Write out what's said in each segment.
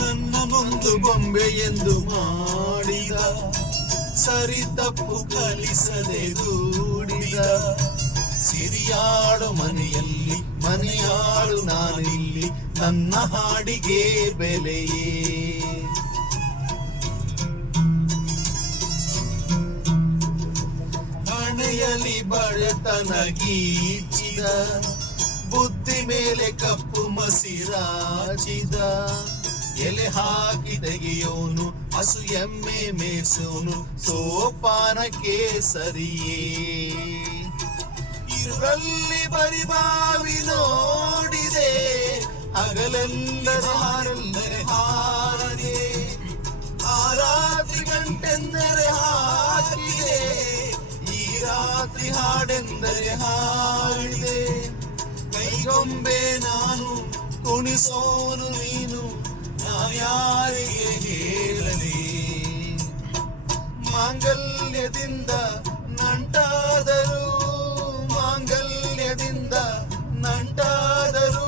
ನನ್ನ ಮುಂದು ಬೊಂಬೆ ಎಂದು ಮಾಡಿದ, ಸರಿ ತಪ್ಪು ಕಲಿಸದೆ ದೂಡಿದ, ಸಿರಿಯಾಡು ಮನೆಯಲ್ಲಿ ಮನೆಯಾಡು ನಾನಿಲ್ಲಿ, ನನ್ನ ಹಾಡಿಗೆ ಬೆಲೆಯೇ. ಹಣೆಯಲ್ಲಿ ಬಡತನ ಗೀಚಿದ, ಬುದ್ಧಿ ಮೇಲೆ ಕಪ್ಪು ಮಸಿರಾಚಿದ, ಎಲೆ ಹಾಕಿ ತೆಗೆಯೋನು ಹಸು ಎಮ್ಮೆ ಮೇಸೋನು, ಸೋಪಾನಕ್ಕೆ ಸರಿಯೇ. ಇರುಳಲ್ಲಿ ಬರಿಬಾವಿ ನೋಡಿದೆ, ಹಗಲೆಂದರೆ ಹಾರೆಂದರೆ ಹಾರದೆ, ಆ ರಾತ್ರಿ ಗಂಟೆಂದರೆ ಹಾಕಿದೆ, ಈ ರಾತ್ರಿ ಹಾಡೆಂದರೆ ಹಾಡಿದೆ. ಕೈಗೊಂಬೆ ನಾನು ಕುಣಿಸೋನು ನೀನು, ಯಾರಿಗೆ ಹೇಳಲಿ. ಮಾಂಗಲ್ಯದಿಂದ ನಂಟಾದರೂ, ಮಾಂಗಲ್ಯದಿಂದ ನಂಟಾದರೂ,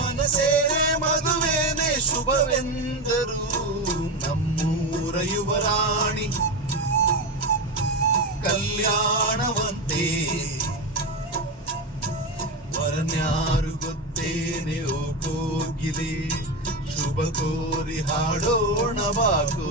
ಮನಸೇನೆ ಮದುವೆನೆ ಶುಭವೆಂದರು. ನಮ್ಮೂರ ಯುವರಾಣಿ ಕಲ್ಯಾಣವಂತೆ, ವರನ್ಯಾರು ಗೊತ್ತೇನೆ ಓ ಕೋಗಿಲೆ, ಶುಭ ಕೋರಿ ಹಾಡೋಣ ಬಾಕು.